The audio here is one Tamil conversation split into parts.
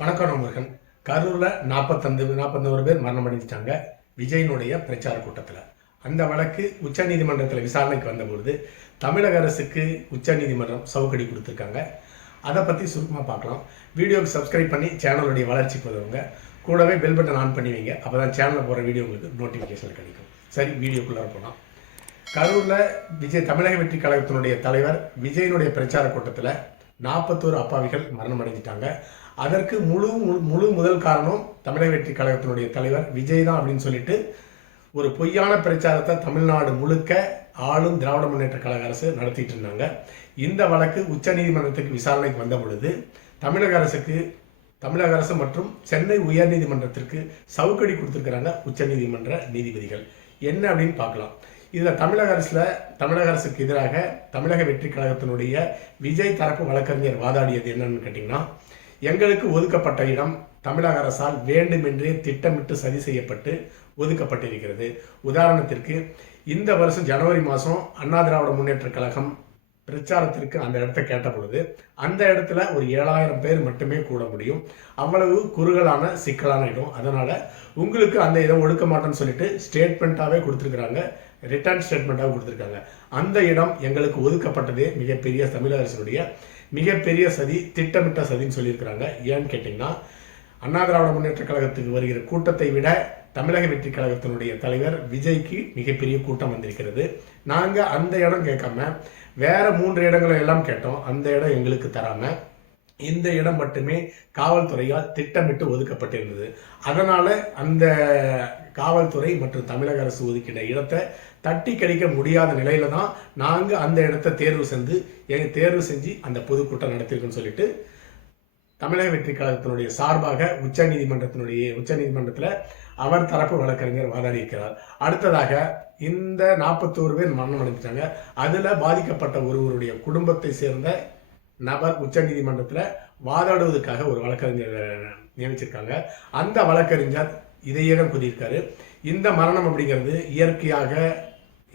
வணக்கம் நண்பர்கள். கரூரில் நாற்பத்தந்து நாற்பத்தொரு பேர் மரணம் அடைஞ்சிட்டாங்க. விஜயனுடைய பிரச்சார கூட்டத்தில். அந்த வழக்கு உச்சநீதிமன்றத்தில் விசாரணைக்கு வந்தபொழுது தமிழக அரசுக்கு உச்சநீதிமன்றம் சவுக்கடி கொடுத்துருக்காங்க. அதை பற்றி சுருக்கமாக பார்க்கலாம் வீடியோக்கு சப்ஸ்கிரைப் பண்ணி சேனலுடைய வளர்ச்சிக்கு உதவுங்க. கூடவே பெல் பட்டன் ஆன் பண்ணி வைங்க. அப்போ தான் சேனலில் போகிற வீடியோ உங்களுக்கு நோட்டிஃபிகேஷன் கிடைக்கும். சரி வீடியோக்குள்ளே போகலாம் கரூரில் விஜய் தமிழக வெற்றி கழகத்தினுடைய தலைவர் விஜயனுடைய பிரச்சார கூட்டத்தில் நாற்பத்தோரு அப்பாவிகள் மரணம் அடைஞ்சிட்டாங்க. அதற்கு முழு முழு முதல் காரணம் தமிழக வெற்றி கழகத்தினுடைய தலைவர் விஜய் தான் அப்படின்னு சொல்லிட்டு ஒரு பொய்யான பிரச்சாரத்தை தமிழ்நாடு முழுக்க ஆளும் திராவிட முன்னேற்ற கழக அரசு நடத்திட்டு இருந்தாங்க. இந்த வழக்கு உச்சநீதிமன்றத்துக்கு விசாரணைக்கு வந்த பொழுது தமிழக அரசுக்கு தமிழக அரசு மற்றும் சென்னை உயர்நீதிமன்றத்திற்கு சவுக்கடி கொடுத்துருக்கிறாங்க உச்சநீதிமன்ற நீதிபதிகள். என்ன அப்படின்னு பார்க்கலாம். இதில் தமிழக அரசில் தமிழக அரசுக்கு எதிராக தமிழக வெற்றி கழகத்தினுடைய விஜய் தரப்பு வழக்கறிஞர் வாதாடியது என்னன்னு கேட்டிங்கன்னா எங்களுக்கு ஒதுக்கப்பட்ட இடம் தமிழக அரசால் வேண்டுமென்றே திட்டமிட்டு சதி செய்யப்பட்டு ஒதுக்கப்பட்டிருக்கிறது. உதாரணத்திற்கு இந்த வருஷம் ஜனவரி மாதம் அண்ணா திராவிட முன்னேற்ற கழகம் பிரச்சாரத்திற்கு அந்த இடத்த கேட்ட பொழுது அந்த இடத்துல ஒரு ஏழாயிரம் பேர் மட்டுமே கூட முடியும். அவ்வளவு குறுகலான சிக்கலான இடம். அதனால் உங்களுக்கு அந்த இடம் ஒடுக்க மாட்டேன்னு சொல்லிட்டு ஸ்டேட்மெண்ட்டாகவே கொடுத்துருக்குறாங்க. ரிட்டர்ன் ஸ்டேட்மெண்ட்டாக கொடுத்துருக்காங்க. அந்த இடம் எங்களுக்கு ஒதுக்கப்பட்டதே மிகப்பெரிய தமிழக அரசினுடைய மிகப்பெரிய சதி திட்டமிட்ட சதின்னு சொல்லியிருக்கிறாங்க. ஏன்னு கேட்டிங்கன்னா அண்ணா திராவிட முன்னேற்ற கழகத்துக்கு வருகிற கூட்டத்தை விட தமிழக வெற்றி கழகத்தினுடைய தலைவர் விஜய்க்கு மிகப்பெரிய கூட்டம் வந்திருக்கிறது. நாங்கள் அந்த இடம் கேட்காம வேற மூன்று இடங்களை எல்லாம் கேட்டோம். அந்த இடம் எங்களுக்கு தராமல் இந்த இடம் மட்டுமே காவல்துறையால் திட்டமிட்டு ஒதுக்கப்பட்டிருந்தது. அதனால் அந்த காவல்துறை மற்றும் தமிழக அரசு ஒதுக்கின இடத்தை தட்டி கழிக்க முடியாத நிலையில தான் நாங்கள் அந்த இடத்த தேர்வு செஞ்சு எங்க தேர்வு செஞ்சு அந்த பொதுக்கூட்டம் நடத்திருக்கோம்னு சொல்லிட்டு தமிழக வெற்றி கழகத்தினுடைய சார்பாக உச்ச நீதிமன்றத்தினுடைய உச்ச நீதிமன்றத்தில் அவர் தரப்பு வழக்கறிஞர் வாதாடி இருக்கிறார். அடுத்ததாக இந்த நாற்பத்தோரு பேர் மரணம் அடைஞ்சிட்டாங்க. அதில் பாதிக்கப்பட்ட ஒருவருடைய குடும்பத்தை சேர்ந்த நபர் உச்ச நீதிமன்றத்தில் வாதாடுவதற்காக ஒரு வழக்கறிஞர் நியமிச்சிருக்காங்க. அந்த வழக்கறிஞர் இதையிடம் கூறியிருக்காரு இந்த மரணம் அப்படிங்கிறது இயற்கையாக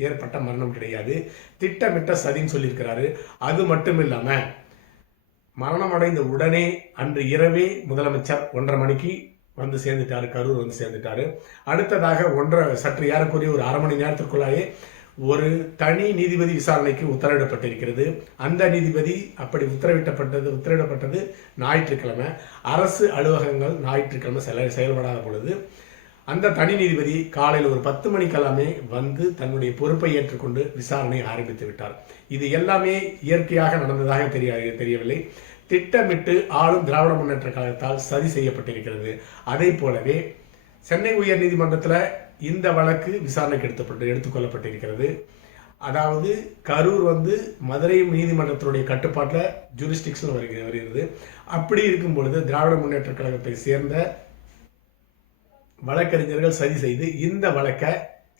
ஏற்பட்ட மரணம் கிடையாது. திட்டமிட்ட சதின்னு சொல்லியிருக்கிறாரு. அது மட்டும் இல்லாமல் மரணம் அடைந்த உடனே அன்று இரவே முதலமைச்சர் ஒன்றரை மணிக்கு வந்து சேர்ந்துட்டாரு. கரூர் வந்து சேர்ந்துட்டாரு. அடுத்ததாக ஒன்றரை சற்று ஏறக்குறைய ஒரு அரை மணி நேரத்திற்குள்ளாயே ஒரு தனி நீதிபதி விசாரணைக்கு உத்தரவிடப்பட்டிருக்கிறது. அந்த நீதிபதி அப்படி உத்தரவிட்டப்பட்டது உத்தரவிடப்பட்டது ஞாயிற்றுக்கிழமை. அரசு அலுவலகங்கள் ஞாயிற்றுக்கிழமை செல செயல்படாத பொழுது அந்த தனி நீதிபதி காலையில் ஒரு பத்து மணிக்கெல்லாமே வந்து தன்னுடைய பொறுப்பை ஏற்றுக்கொண்டு விசாரணை ஆரம்பித்து விட்டார். இது எல்லாமே இயற்கையாக நடந்ததாக தெரிய தெரியவில்லை. திட்டமிட்டு ஆளும் திராவிட முன்னேற்ற கழகத்தால் சதி செய்யப்பட்டிருக்கிறது. அதே போலவே சென்னை உயர் நீதிமன்றத்தில் இந்த வழக்கு விசாரணைக்கு எடுத்தப்பட்டு எடுத்துக்கொள்ளப்பட்டிருக்கிறது அதாவது கரூர் வந்து மதுரை நீதிமன்றத்தினுடைய கட்டுப்பாட்டில் ஜூரிஸ்டிக்ஷன் வருகிறது. வருகிறது அப்படி இருக்கும் பொழுது திராவிட முன்னேற்ற கழகத்தை சேர்ந்த வழக்கறிஞர்கள் சதி செய்து இந்த வழக்கை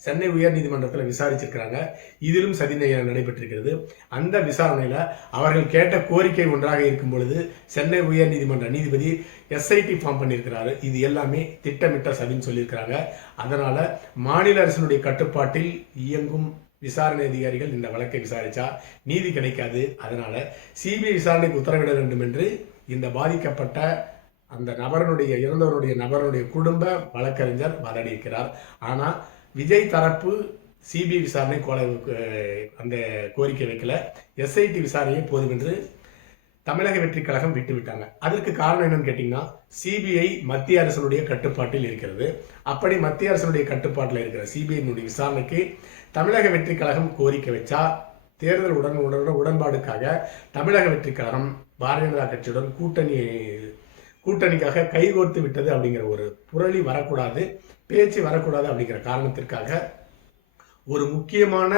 சென்னை உயர் நீதிமன்றத்தில் விசாரிச்சிருக்கிறாங்க. இதிலும் சதி நடைபெற்றிருக்கிறது. அந்த விசாரணையில் அவர்கள் கேட்ட கோரிக்கை ஒன்றாக இருக்கும் பொழுது சென்னை உயர் நீதிமன்ற நீதிபதி எஸ்ஐடி ஃபார்ம் பண்ணியிருக்கிறாரு. இது எல்லாமே திட்டமிட்ட சதின்னு சொல்லியிருக்கிறாங்க. அதனால் மாநில அரசினுடைய கட்டுப்பாட்டில் இயங்கும் விசாரணை அதிகாரிகள் இந்த வழக்கை விசாரித்தா நீதி கிடைக்காது. அதனால் சிபிஐ விசாரணைக்கு உத்தரவிட வேண்டும் என்று இந்த பாதிக்கப்பட்ட அந்த நபரனுடைய இறந்தவருடைய நபருடைய குடும்ப வழக்கறிஞர் வாதாடி ஆனால் விஜய் தரப்பு சிபிஐ விசாரணை கோல அந்த கோரிக்கை வைக்கல. எஸ்ஐடி விசாரணையே போதும் என்று தமிழக வெற்றி கழகம் விட்டுவிட்டாங்க. அதற்கு காரணம் என்னன்னு கேட்டிங்கன்னா சிபிஐ மத்திய அரசினுடைய கட்டுப்பாட்டில் இருக்கிறது. அப்படி மத்திய அரசனுடைய கட்டுப்பாட்டில் இருக்கிற சிபிஐனுடைய விசாரணைக்கு தமிழக வெற்றி கழகம் கோரிக்கை வச்சா தேர்தல் உடன் உடன் உடன்பாடுக்காக தமிழக வெற்றி கழகம் பாரதிய ஜனதா கட்சியுடன் கூட்டணி கூட்டணிக்காக கைகோர்த்து விட்டது அப்படிங்கிற ஒரு புரளி வரக்கூடாது பேச்சு வரக்கூடாது அப்படிங்கிற காரணத்திற்காக ஒரு முக்கியமான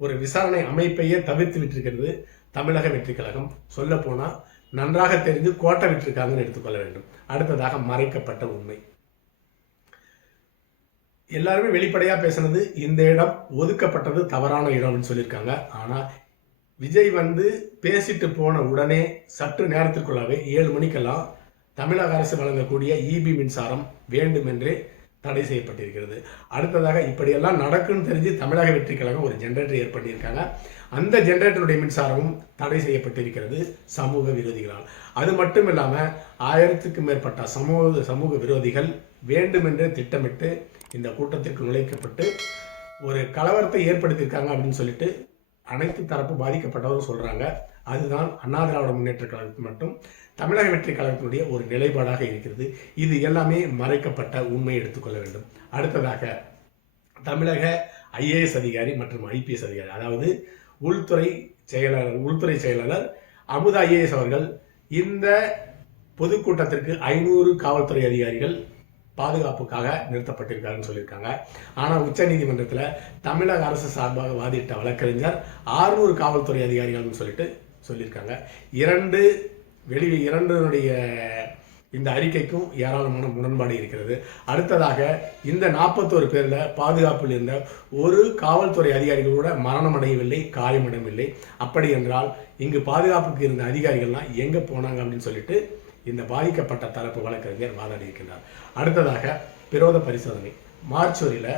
ஒரு விசாரணை அமைப்பையே தவிர்த்து விட்டிருக்கிறது தமிழக வெற்றி கழகம். சொல்ல போனால் நன்றாக தெரிந்து கோட்டை விட்டிருக்காங்கன்னு எடுத்துக்கொள்ள வேண்டும். அடுத்ததாக மறைக்கப்பட்ட உண்மை. எல்லாருமே வெளிப்படையாக பேசுனது இந்த இடம் ஒதுக்கப்பட்டது தவறான இடம்னு சொல்லியிருக்காங்க. ஆனால் விஜய் வந்து பேசிட்டு போன உடனே சற்று நேரத்திற்குள்ளாவே ஏழு மணிக்கெல்லாம் தமிழக அரசு வழங்கக்கூடிய இபி மின்சாரம் வேண்டுமென்றே தடை செய்யப்பட்டிருக்கிறது. அடுத்ததாக இப்படியெல்லாம் நடக்குன்னு தெரிஞ்சு தமிழக வெற்றி கழகம் ஒரு ஜென்ரேட்டர் ஏற்படுத்தியிருக்காங்க அந்த ஜென்ரேட்டருடைய மின்சாரமும் தடை செய்யப்பட்டிருக்கிறது சமூக விரோதிகளால். அது மட்டும் இல்லாமல் ஆயிரத்துக்கும் மேற்பட்ட சமூக சமூக விரோதிகள் வேண்டுமென்றே திட்டமிட்டு இந்த கூட்டத்திற்கு நுழைக்கப்பட்டு ஒரு கலவரத்தை ஏற்படுத்தியிருக்காங்க அப்படின்னு சொல்லிட்டு அனைத்து தரப்பு பாதிக்கப்பட்டவரும் சொல்கிறாங்க அதுதான் அண்ணா திராவிட முன்னேற்ற கழகத்தில் மட்டும் தமிழக வெற்றி கழகத்தினுடைய ஒரு நிலைப்பாடாக இருக்கிறது. இது எல்லாமே மறைக்கப்பட்ட உண்மையை எடுத்துக்கொள்ள வேண்டும். அடுத்ததாக தமிழக ஐஏஎஸ் அதிகாரி மற்றும் ஐபிஎஸ் அதிகாரி அதாவது உள்துறை செயலாளர் உள்துறை செயலாளர் அமுதா ஐஏஎஸ் அவர்கள் இந்த பொதுக்கூட்டத்திற்கு ஐநூறு காவல்துறை அதிகாரிகள் பாதுகாப்புக்காக நிறுத்தப்பட்டிருக்காருன்னு சொல்லியிருக்காங்க. ஆனால் உச்சநீதிமன்றத்தில் தமிழக அரசு சார்பாக வாதிட்ட வழக்கறிஞர் ஆறுநூறு காவல்துறை அதிகாரிகள்னு சொல்லிட்டு சொல்லியிருக்காங்க. இரண்டு வெளியில் இரண்டனுடைய இந்த அறிக்கைக்கும் ஏராளமான முரண்பாடு இருக்கிறது. அடுத்ததாக இந்த நாற்பத்தோரு பேரில் பாதுகாப்பில் இருந்த ஒரு காவல்துறை அதிகாரிகள் கூட மரணமடையவில்லை காயமடையவில்லை. அப்படி என்றால் இங்கு பாதுகாப்புக்கு இருந்த அதிகாரிகள்லாம் எங்கே போனாங்க அப்படின்னு சொல்லிட்டு இந்த பாதிக்கப்பட்ட தரப்பு வழக்கறிஞர் வாதாடி இருக்கின்றார் அடுத்ததாக பிரோத பரிசோதனை. மார்ச் வரையில்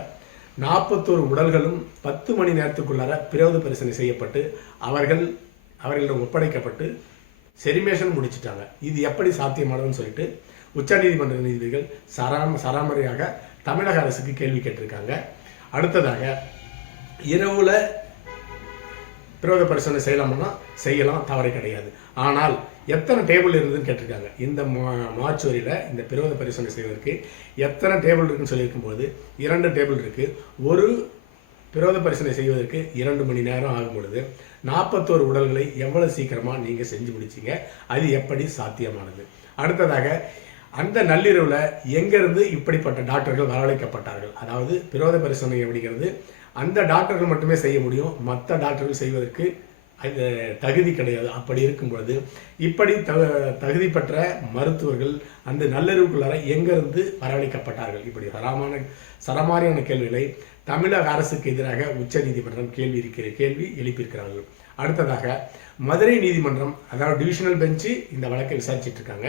நாற்பத்தோரு உடல்களும் பத்து மணி நேரத்துக்குள்ளார பிரோத பரிசோதனை செய்யப்பட்டு அவர்கள் அவர்களிடம் ஒப்படைக்கப்பட்டு செரிமேஷன் முடிச்சிட்டாங்க. இது எப்படி சாத்தியமானதுன்னு சொல்லிட்டு உச்சநீதிமன்ற நீதிபதிகள் சராம சராமரியாக தமிழக அரசுக்கு கேள்வி கேட்டிருக்காங்க. அடுத்ததாக இரவுல பிரயோக பரிசோதனை செய்யலாம்னா செய்யலாம் தவறு கிடையாது. ஆனால் எத்தனை டேபிள் இருந்ததுன்னு கேட்டிருக்காங்க. இந்த மா- மார்ச் வரையில் இந்த பிரோத பரிசோதனை செய்வதற்கு எத்தனை டேபிள் இருக்குன்னு சொல்லியிருக்கும்போது இரண்டு டேபிள் இருக்குது ஒரு பிரோத பரிசோதனை செய்வதற்கு இரண்டு மணி நேரம் ஆகும் பொழுது நாற்பத்தோரு உடல்களை எவ்வளவு சீக்கிரமா நீங்க செஞ்சு முடிச்சீங்க? அது எப்படி சாத்தியமானது? அடுத்ததாக அந்த நள்ளிரவுல எங்கிருந்து இப்படிப்பட்ட டாக்டர்கள் வரவழைக்கப்பட்டார்கள்? அதாவது விரோத பரிசோதனை அப்படிங்கிறது அந்த டாக்டர்கள் மட்டுமே செய்ய முடியும். மற்ற டாக்டர்கள் செய்வதற்கு அது தகுதி கிடையாது. அப்படி இருக்கும் பொழுது இப்படி த தகுதி பெற்ற மருத்துவர்கள் அந்த நல்லறிவுக்குள்ளார எங்கிருந்து வரவழைக்கப்பட்டார்கள்? இப்படி சரமான சரமாரியான கேள்விகளை தமிழக அரசுக்கு எதிராக உச்சநீதிமன்றம் கேள்வி இருக்கிற கேள்வி எழுப்பியிருக்கிறார்கள். அடுத்ததாக மதுரை நீதிமன்றம் அதாவது டிவிஷனல் பெஞ்சு இந்த வழக்கை விசாரிச்சிட்டு இருக்காங்க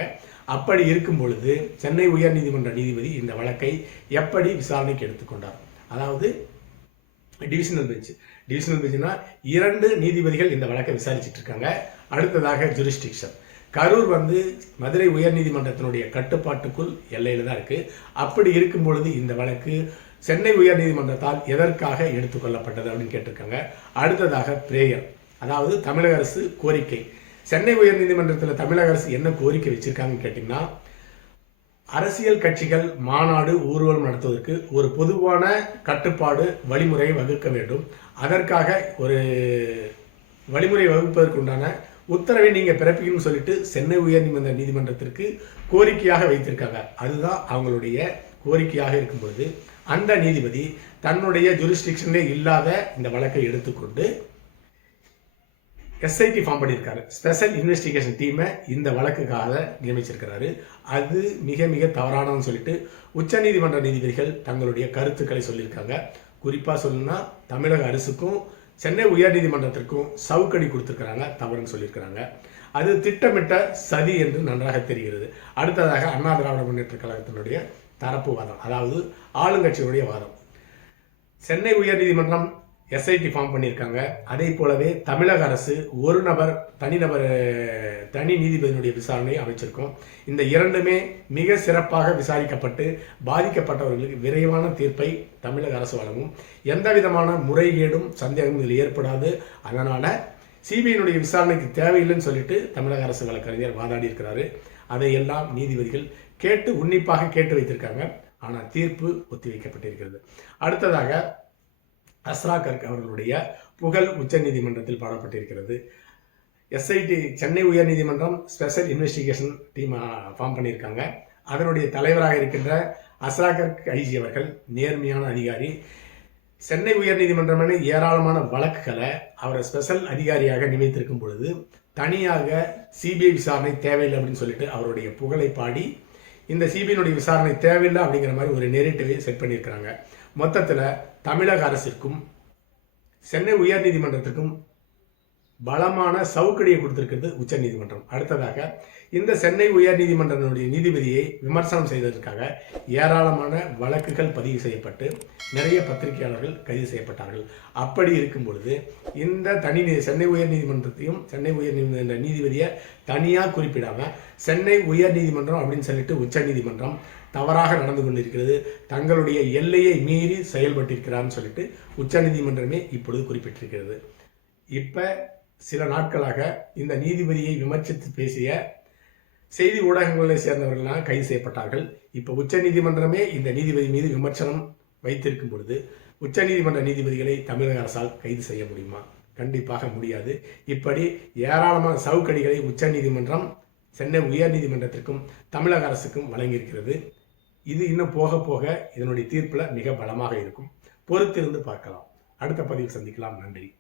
அப்படி இருக்கும் பொழுது சென்னை உயர் நீதிமன்ற நீதிபதி இந்த வழக்கை எப்படி விசாரணைக்கு எடுத்துக்கொண்டார்? அதாவது டிவிஷனல் பெஞ்ச் டிவிஷனல் பெஞ்சுனா இரண்டு நீதிபதிகள் இந்த வழக்கை விசாரிச்சிட்டு இருக்காங்க அடுத்ததாக ஜுரிஸ்டிக்ஷன் கரூர் வந்து மதுரை உயர்நீதிமன்றத்தினுடைய கட்டுப்பாட்டுக்குள் எல்லையில் தான் இருக்கு. அப்படி இருக்கும் பொழுது இந்த வழக்கு சென்னை உயர்நீதிமன்றத்தால் எதற்காக எடுத்துக்கொள்ளப்பட்டது அப்படின்னு கேட்டிருக்காங்க. அடுத்ததாக பிரேயர். அதாவது தமிழக அரசு கோரிக்கை. சென்னை உயர்நீதிமன்றத்தில் தமிழக அரசு என்ன கோரிக்கை வச்சிருக்காங்கன்னு கேட்டிங்கன்னா அரசியல் கட்சிகள் மாநாடு ஊர்வலம் நடத்துவதற்கு ஒரு பொதுவான கட்டுப்பாடு வழிமுறையை வகுக்க வேண்டும். அதற்காக ஒரு வழிமுறை வகுப்பதற்குண்டான உத்தரவை நீங்கள் பிறப்பிக்கணும்னு சொல்லிட்டு சென்னை உயர்நீதிமன்ற நீதிமன்றத்திற்கு கோரிக்கையாக வைத்திருக்காங்க. அதுதான் அவங்களுடைய கோரிக்கையாக இருக்கும்பொழுது அந்த நீதிபதி தன்னுடைய ஜுரிஸ்டிக்ஷனே இல்லாத இந்த வழக்கை எடுத்துக்கொண்டு எஸ்ஐடி ஃபார்ம் பண்ணியிருக்காரு. ஸ்பெஷல் இன்வெஸ்டிகேஷன் டீமை இந்த வழக்குக்காக நியமிச்சிருக்கிறாரு. அது மிக மிக தவறானதுன்னு சொல்லிட்டு உச்சநீதிமன்ற நீதிபதிகள் தங்களுடைய கருத்துக்களை சொல்லியிருக்காங்க. குறிப்பாக சொல்லணும்னா தமிழக அரசுக்கும் சென்னை உயர்நீதிமன்றத்திற்கும் சவுக்கடி கொடுத்துருக்குறாங்க தவறுன்னு சொல்லியிருக்கிறாங்க. அது திட்டமிட்ட சதி என்று நன்றாக தெரிகிறது. அடுத்ததாக அண்ணா திராவிட முன்னேற்ற கழகத்தினுடைய தரப்பு வாதம் அதாவது ஆளுங்கட்சியினுடைய வாதம். சென்னை உயர்நீதிமன்றம் எஸ்ஐடி ஃபார்ம் பண்ணியிருக்காங்க. அதே போலவே தமிழக அரசு ஒரு நபர் தனிநபர் தனி நீதிபதியினுடைய விசாரணையை அமைச்சிருக்கோம். இந்த இரண்டுமே மிக சிறப்பாக விசாரிக்கப்பட்டு பாதிக்கப்பட்டவர்களுக்கு விரைவான தீர்ப்பை தமிழக அரசு வழங்கும். எந்த விதமான முறைகேடும் சந்தேகமும் இதில் ஏற்படாது. அதனால் சிபிஐனுடைய விசாரணைக்கு தேவையில்லைன்னு சொல்லிட்டு தமிழக அரசு வழக்கறிஞர் வாதாடி இருக்கிறாரு அதையெல்லாம் நீதிபதிகள் கேட்டு உன்னிப்பாக கேட்டு வைத்திருக்காங்க. ஆனால் தீர்ப்பு ஒத்திவைக்கப்பட்டிருக்கிறது. அடுத்ததாக அஸ்ரா கர்க் அவர்களுடைய புகழ் உச்சநீதிமன்றத்தில் பாடப்பட்டிருக்கிறது. எஸ்ஐடி சென்னை உயர்நீதிமன்றம் ஸ்பெஷல் இன்வெஸ்டிகேஷன் டீம் ஃபார்ம் பண்ணியிருக்காங்க. அதனுடைய தலைவராக இருக்கின்ற அஸ்ரா கர்க் ஐஜி அவர்கள் நேர்மையான அதிகாரி. சென்னை உயர்நீதிமன்றமான ஏராளமான வழக்குகளை அவரை ஸ்பெஷல் அதிகாரியாக நியமித்திருக்கும் பொழுது தனியாக சிபிஐ விசாரணை தேவையில்லை அப்படின்னு சொல்லிட்டு அவருடைய புகழை பாடி இந்த சிபிஐனுடைய விசாரணை தேவையில்லை அப்படிங்கிற மாதிரி ஒரு நெரேட்டிவை செட் பண்ணியிருக்கிறாங்க. மொத்தத்தில் தமிழக அரசிற்கும் சென்னை உயர்நீதிமன்றத்திற்கும் பலமான சவுக்கடியை கொடுத்திருக்கிறது உச்சநீதிமன்றம். அடுத்ததாக இந்த சென்னை உயர்நீதிமன்றத்தினுடைய நீதிபதியை விமர்சனம் செய்ததற்காக ஏராளமான வழக்குகள் பதிவு செய்யப்பட்டு நிறைய பத்திரிகையாளர்கள் கைது செய்யப்பட்டார்கள். அப்படி இருக்கும் பொழுது இந்த தனி நீ- சென்னை உயர்நீதிமன்றத்தையும் சென்னை உயர்நீதிமன்ற நீதிபதியை தனியாக குறிப்பிடாமல் சென்னை உயர்நீதிமன்றம் அப்படின்னு சொல்லிட்டு உச்சநீதிமன்றம் தவறாக நடந்து கொண்டிருக்கிறது தங்களுடைய எல்லையை மீறி செயல்பட்டிருக்கிறான்னு சொல்லிட்டு உச்சநீதிமன்றமே இப்பொழுது குறிப்பிட்டிருக்கிறது. இப்போ சில நாட்களாக இந்த நீதிபதியை விமர்சித்து பேசிய செய்தி ஊடகங்களை சேர்ந்தவர்கள்லாம் கைது செய்யப்பட்டார்கள். இப்போ உச்சநீதிமன்றமே இந்த நீதிபதி மீது விமர்சனம் வைத்திருக்கும் பொழுது உச்சநீதிமன்ற நீதிபதிகளை தமிழக அரசால் கைது செய்ய முடியுமா? கண்டிப்பாக முடியாது. இப்படி ஏராளமான சவுக்கடிகளை உச்சநீதிமன்றம் சென்னை உயர்நீதிமன்றத்திற்கும் தமிழக அரசுக்கும் வழங்கியிருக்கிறது. இது இன்னும் போக போக இதனுடைய தீர்ப்பில் மிக பலமாக இருக்கும். பொறுத்திருந்து பார்க்கலாம். அடுத்த பதிவில் சந்திக்கலாம். நன்றி.